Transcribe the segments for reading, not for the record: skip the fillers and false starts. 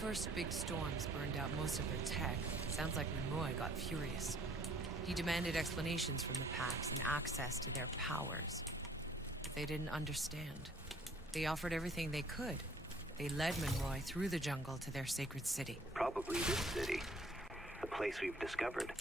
first big storms burned out most of their tech, sounds like Monroy got furious. He demanded explanations from the packs and access to their powers. But they didn't understand. They offered everything they could. They led Monroy through the jungle to their sacred city. Probably this city. The place we've discovered.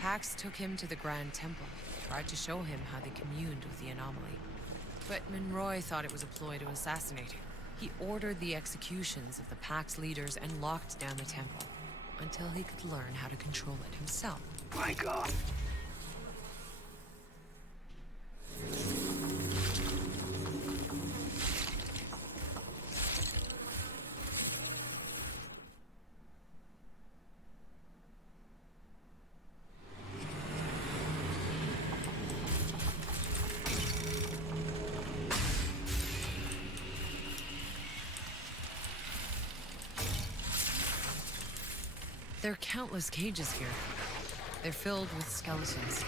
Pax took him to the Grand Temple, tried to show him how they communed with the anomaly. But Monroy thought it was a ploy to assassinate him. He ordered the executions of the Pax leaders and locked down the temple until he could learn how to control it himself. My God. There are countless cages here. They're filled with skeletons.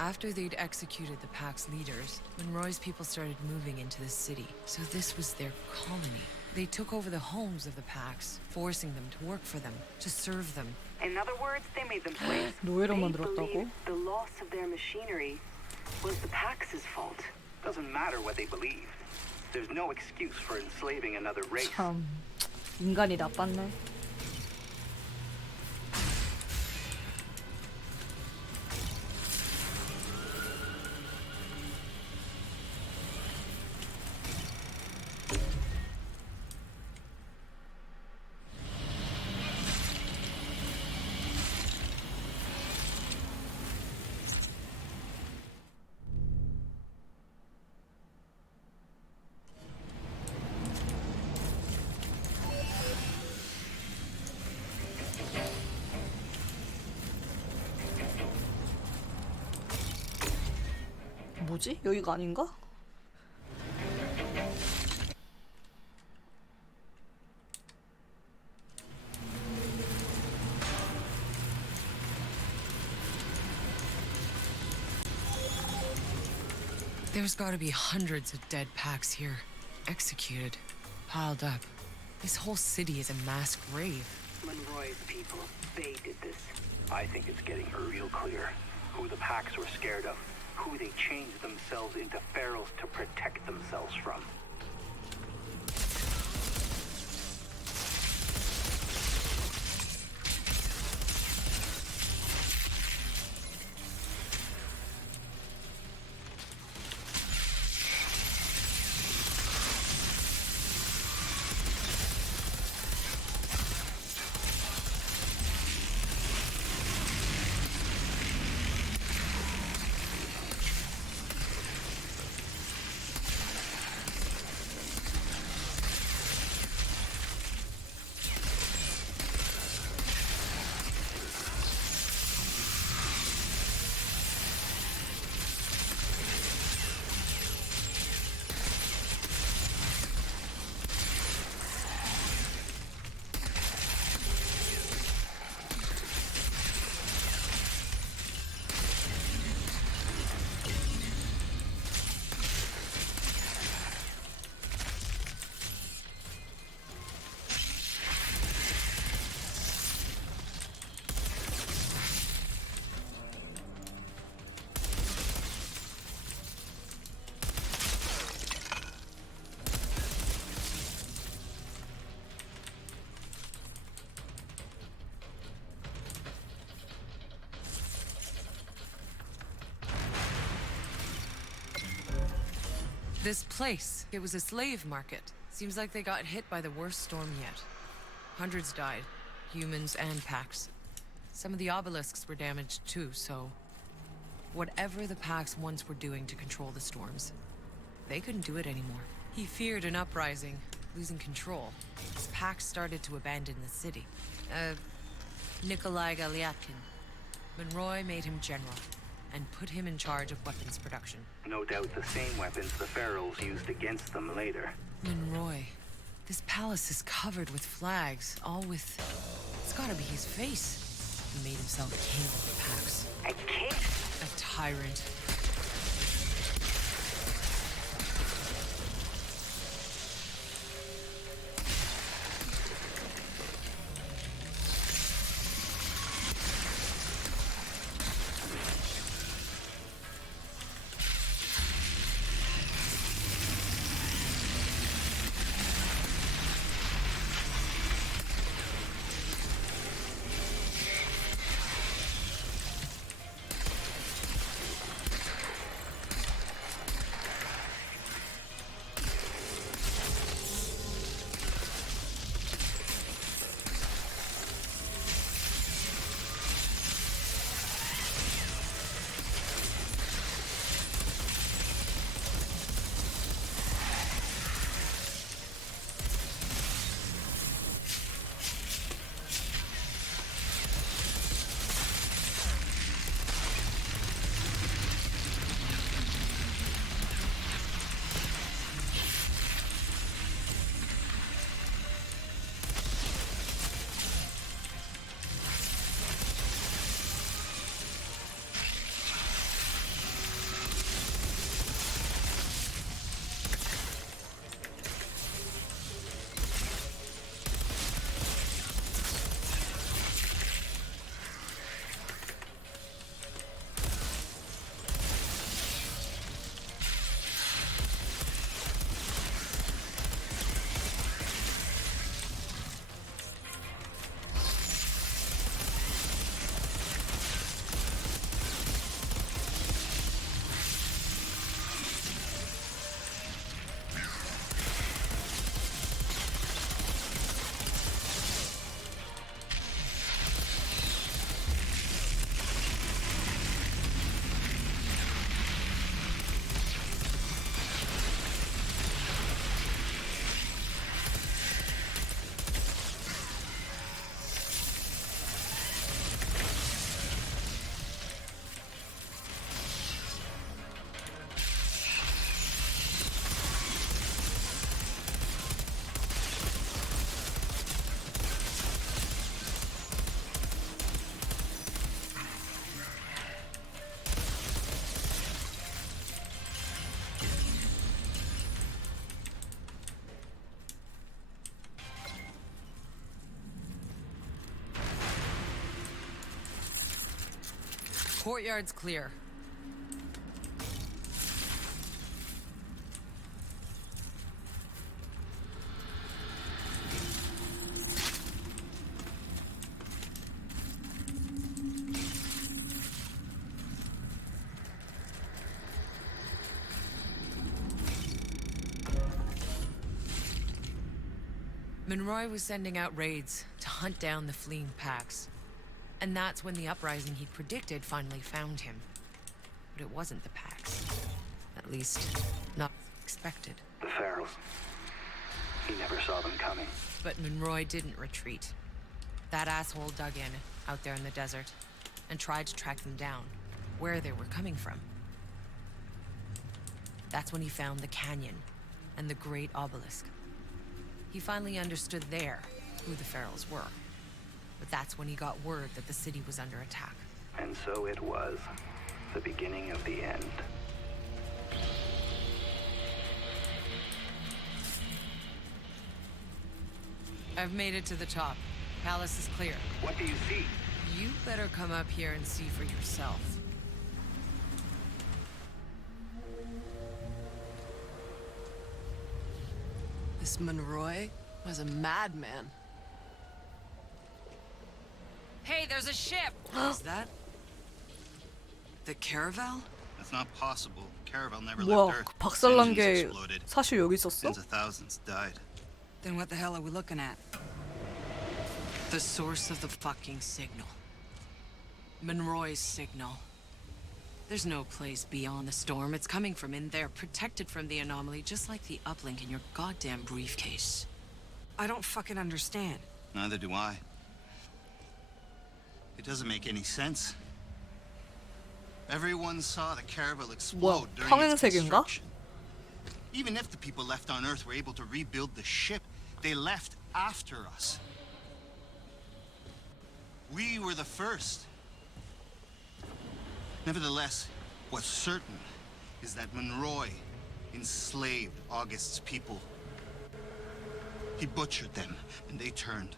After they'd executed the Pax leaders, Monroy's people started moving into the city. So this was their colony. They took over the homes of the Pax, forcing them to work for them, to serve them. In other words, they made them slaves. 노예로 They 만들었다고? believed the loss of their machinery was the Pax's fault. Doesn't matter what they believe. There's no excuse for enslaving another race. 참 인간이 나빴네. 뭐지? 여기가 아닌가? There's gotta be hundreds of dead packs here. Executed. Piled up. This whole city is a mass grave. Monroy's people, they did this. I think it's getting real clear who the packs were scared of, who they changed themselves into ferals to protect themselves from. This place, it was a slave market. Seems like they got hit by the worst storm yet. Hundreds died, humans and packs. Some of the obelisks were damaged too, so... Whatever the packs once were doing to control the storms, they couldn't do it anymore. He feared an uprising, losing control. His packs started to abandon the city. Nikolai Galyatkin. Monroy made him general, and put him in charge of weapons production. No doubt the same weapons the ferals used against them later. Monroy. This palace is covered with flags, all with... It's gotta be his face. He made himself king of the packs. A king? A tyrant. courtyard's clear. Monroy was sending out raids to hunt down the fleeing packs. And that's when the uprising he predicted finally found him. But it wasn't the packs. At least, not expected. The Ferals. He never saw them coming. But Monroy didn't retreat. That asshole dug in, out there in the desert, and tried to track them down, where they were coming from. That's when he found the canyon and the great obelisk. He finally understood there who the Ferals were. But that's when he got word that the city was under attack. And so it was. The beginning of the end. I've made it to the top. Palace is clear. What do you see? You better come up here and see for yourself. This Monroy was a madman. Hey, there's a ship! Is that the Caravel? That's not possible. Caravel never 뭐야, left Earth. 박살난 Engines 게 exploded. 사실 여기 있었어? Tens of thousands died. Then what the hell are we looking at? The source of the fucking signal. Monroy's signal. There's no place beyond the storm. It's coming from in there, protected from the anomaly, just like the uplink in your goddamn briefcase. I don't fucking understand. Neither do I. It doesn't make any sense. Everyone saw the Caravel explode 뭐야, during its 평행세계인가? construction. Even if the people left on Earth were able to rebuild the ship, they left after us. We were the first. Nevertheless, what's certain is that Monroy enslaved August's people. He butchered them, and they turned.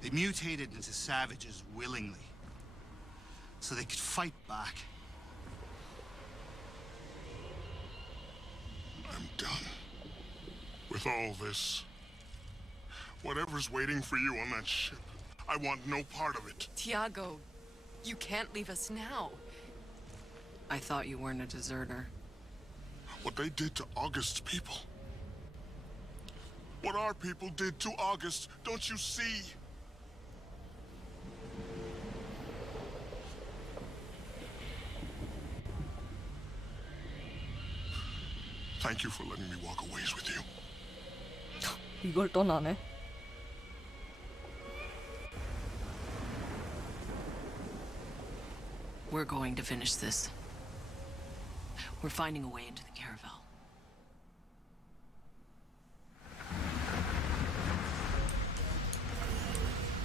They mutated into savages willingly, so they could fight back. I'm done with all this. Whatever's waiting for you on that ship, I want no part of it. Tiago, you can't leave us now. I thought you weren't a deserter. What they did to August's people. What our people did to August, don't you see? Thank you for letting me walk a ways with you. 이걸 떠나네. We're going to finish this. We're finding a way into the Caravel.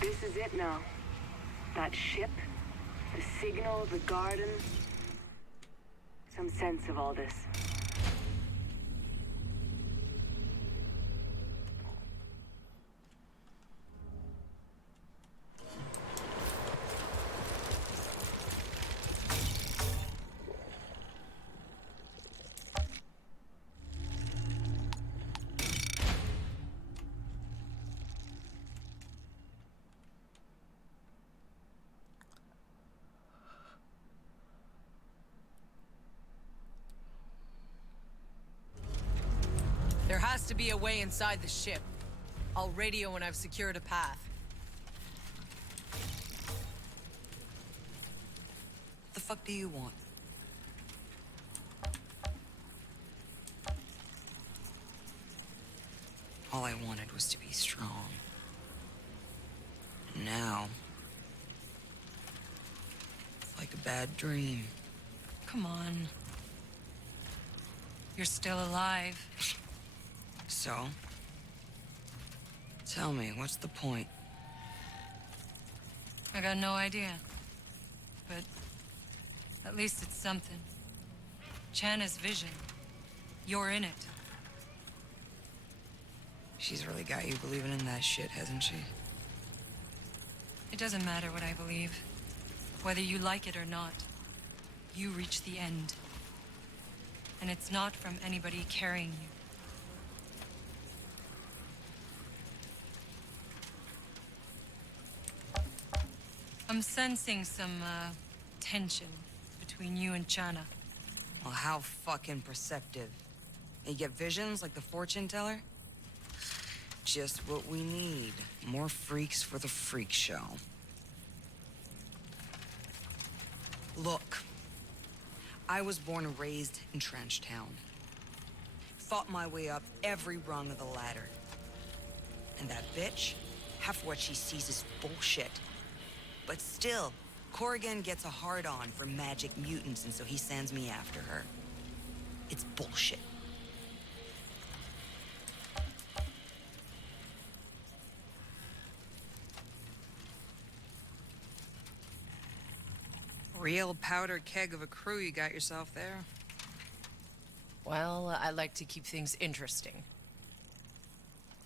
This is it now. That ship, the signal, the garden. Some sense of all this. There has to be a way inside the ship. I'll radio when I've secured a path. The fuck do you want? All I wanted was to be strong. And now, it's like a bad dream. Come on. You're still alive. So? Tell me, what's the point? I got no idea. But at least it's something. Chana's vision. You're in it. She's really got you believing in that shit, hasn't she? It doesn't matter what I believe. Whether you like it or not, you reach the end. And it's not from anybody carrying you. I'm sensing some, tension between you and Chana. Well, how fucking perceptive. You get visions like the fortune teller? Just what we need. More freaks for the freak show. Look, I was born and raised in Trench Town. Fought my way up every rung of the ladder. And that bitch, half what she sees is bullshit. But still, Corrigan gets a hard-on for magic mutants, and so he sends me after her. It's bullshit. Real powder keg of a crew you got yourself there. Well, I like to keep things interesting.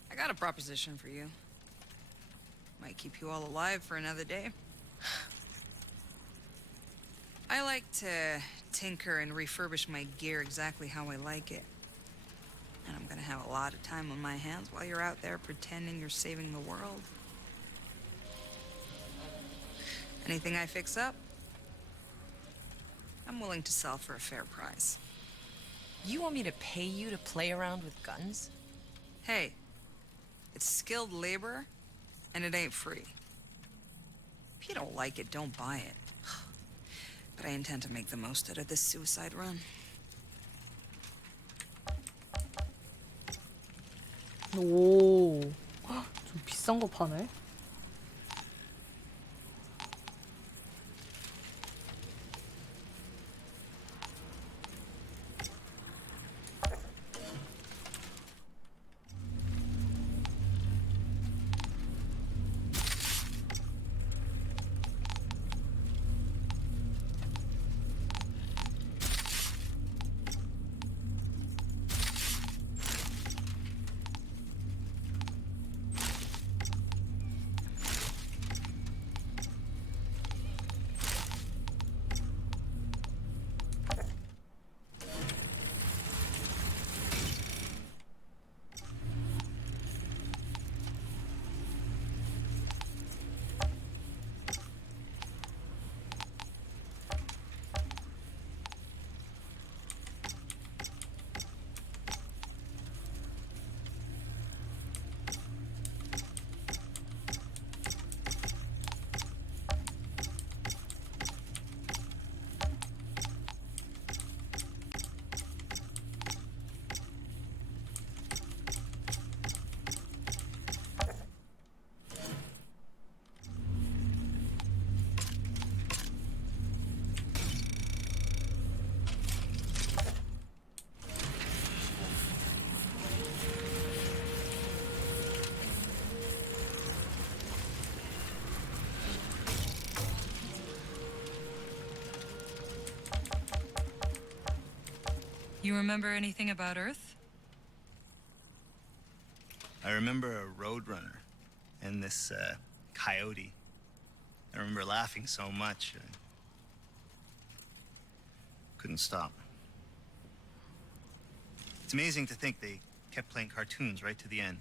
I got a proposition for you. Might keep you all alive for another day. I like to tinker and refurbish my gear exactly how I like it. And I'm gonna have a lot of time on my hands while you're out there pretending you're saving the world. Anything I fix up, I'm willing to sell for a fair price. You want me to pay you to play around with guns? Hey, it's skilled labor, and it ain't free. If you don't like it, don't buy it. But I intend to make the most out of this suicide run. 오, 헉, 좀 비싼 거 파네. You remember anything about Earth? I remember a roadrunner and this coyote. I remember laughing so much. I couldn't stop. It's amazing to think they kept playing cartoons right to the end.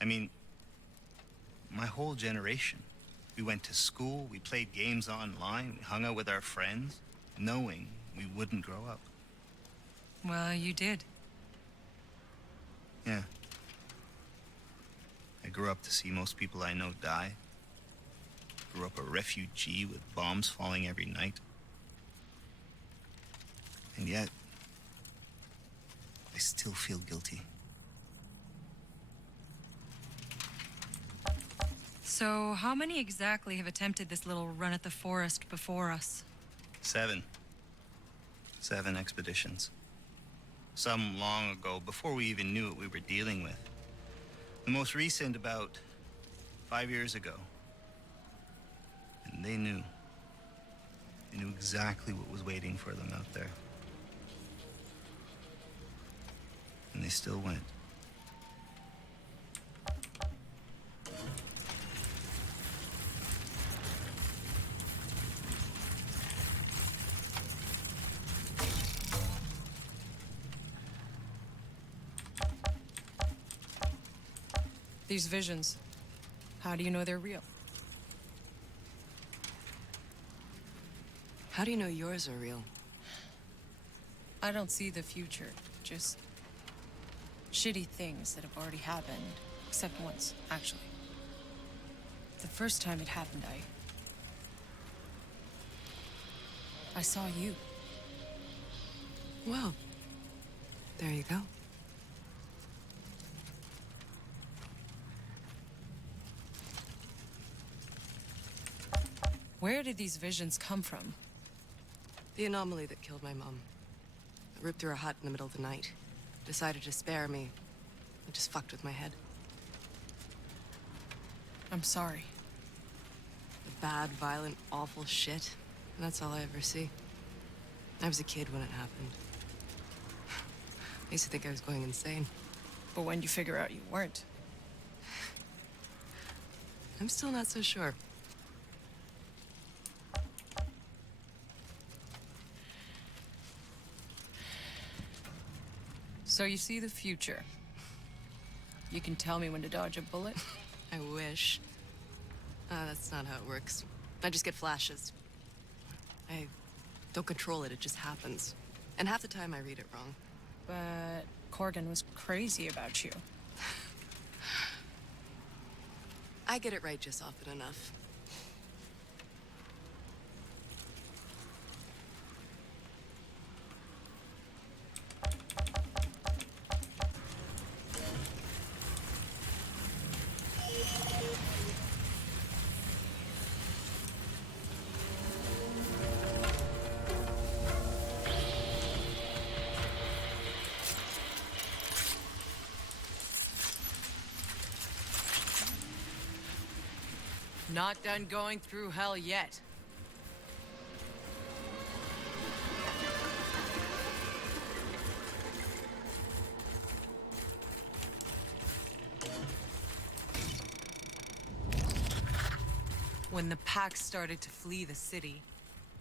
I mean, my whole generation. We went to school, we played games online, we hung out with our friends, knowing we wouldn't grow up. Well, you did. Yeah. I grew up to see most people I know die. Grew up a refugee with bombs falling every night. And yet, I still feel guilty. So, how many exactly have attempted this little run at the forest before us? 7. 7 expeditions. Some long ago, before we even knew what we were dealing with. The most recent about 5 years ago. And they knew. They knew exactly what was waiting for them out there. And they still went. These visions, how do you know they're real? How do you know yours are real? I don't see the future, just shitty things that have already happened. Except once, actually. The first time it happened, I saw you. Well, there you go. Where did these visions come from? The anomaly that killed my mom. I ripped through her hut in the middle of the night. Decided to spare me. It just fucked with my head. I'm sorry. The bad, violent, awful shit. And that's all I ever see. I was a kid when it happened. I used to think I was going insane. But when you figure out you weren't. I'm still not so sure. So you see the future. You can tell me when to dodge a bullet? I wish. That's not how it works. I just get flashes. I don't control it, it just happens. And half the time I read it wrong. But Corgan was crazy about you. I get it right just often enough. Not done going through hell yet. When the pack started to flee the city,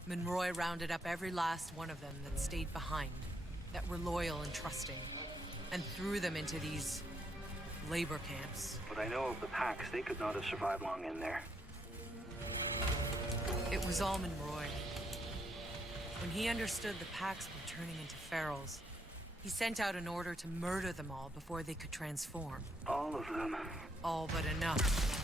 Monroy rounded up every last one of them that stayed behind, that were loyal and trusting, and threw them into these labor camps. What I know of the packs, they could not have survived long in there. It was all Monroy. When he understood the packs were turning into ferals, he sent out an order to murder them all before they could transform. All of them. All but enough.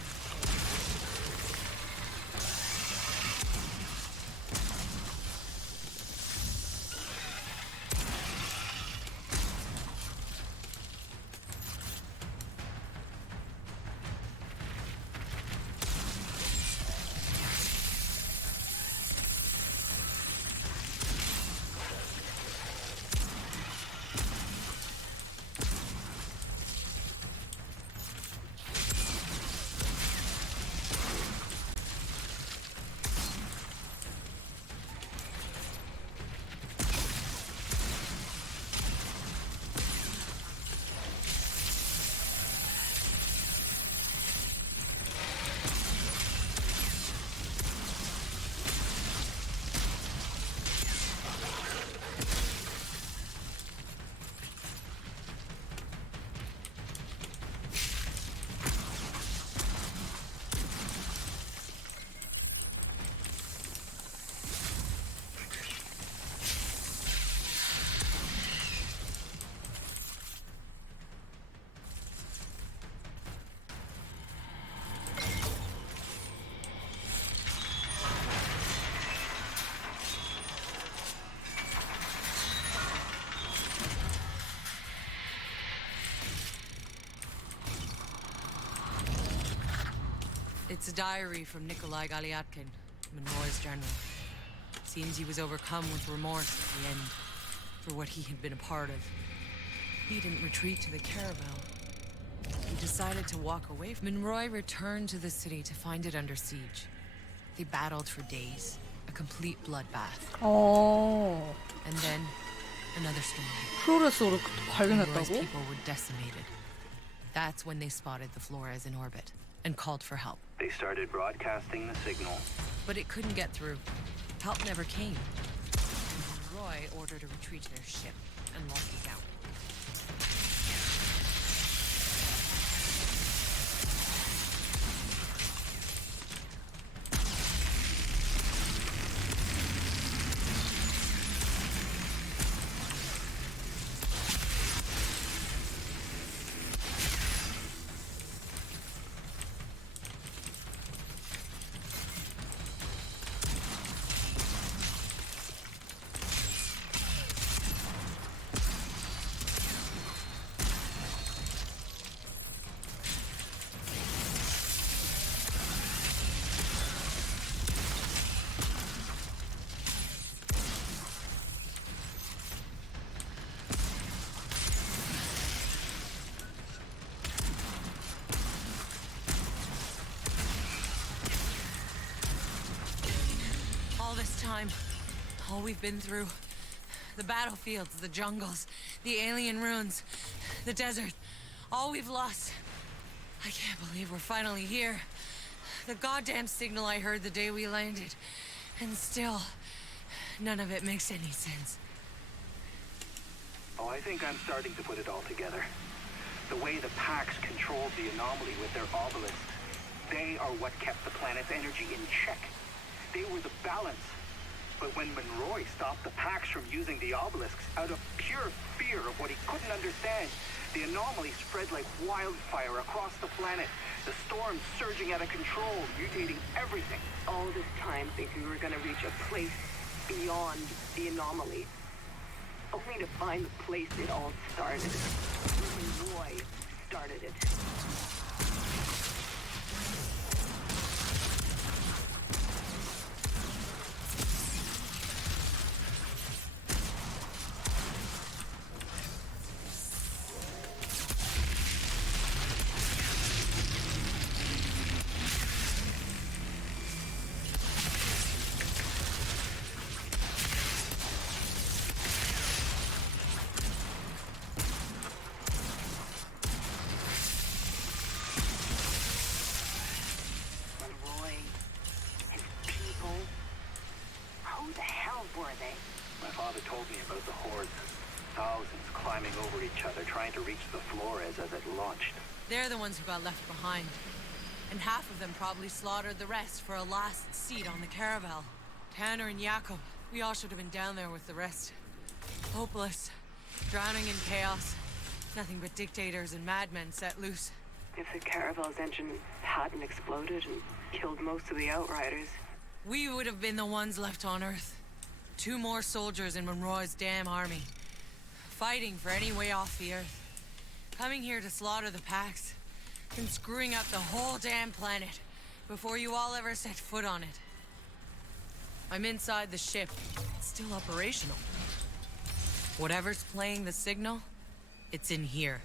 It's a diary from Nikolai Galiatkin, Monroy's general. Seems he was overcome with remorse at the end for what he had been a part of. He didn't retreat to the caravel. He decided to walk away. Monroy returned to the city to find it under siege. They battled for days, a complete bloodbath. And then another storm hit. 프로레스를 Monroy's 발견했다고? people were decimated. That's when they spotted the Flores in orbit and called for help. They started broadcasting the signal. But it couldn't get through. Help never came. Roy ordered a retreat to their ship and locked it down. time, all we've been through, the battlefields, the jungles, the alien ruins, the desert, all we've lost. I can't believe we're finally here. The goddamn signal I heard the day we landed. And still, none of it makes any sense. Oh, I think I'm starting to put it all together. The way the Pax controlled the anomaly with their obelisks, they are what kept the planet's energy in check. They were the balance. But when Monroy stopped the Pax from using the obelisks out of pure fear of what he couldn't understand, the anomaly spread like wildfire across the planet. The storm surging out of control, mutating everything. All this time thinking we were gonna reach a place beyond the anomaly. Only to find the place it all started. Roy started it. My father told me about the hordes. Thousands climbing over each other, trying to reach the Flores as it launched. They're the ones who got left behind. And half of them probably slaughtered the rest for a last seat on the caravel. Tanner and Jakob, we all should have been down there with the rest. Hopeless. Drowning in chaos. Nothing but dictators and madmen set loose. If the caravel's engine hadn't exploded and killed most of the Outriders. We would have been the ones left on Earth. 2 more soldiers in Monroy's damn army. Fighting for any way off the Earth. Coming here to slaughter the Pax. And screwing up the whole damn planet before you all ever set foot on it. I'm inside the ship. It's still operational. Whatever's playing the signal, it's in here.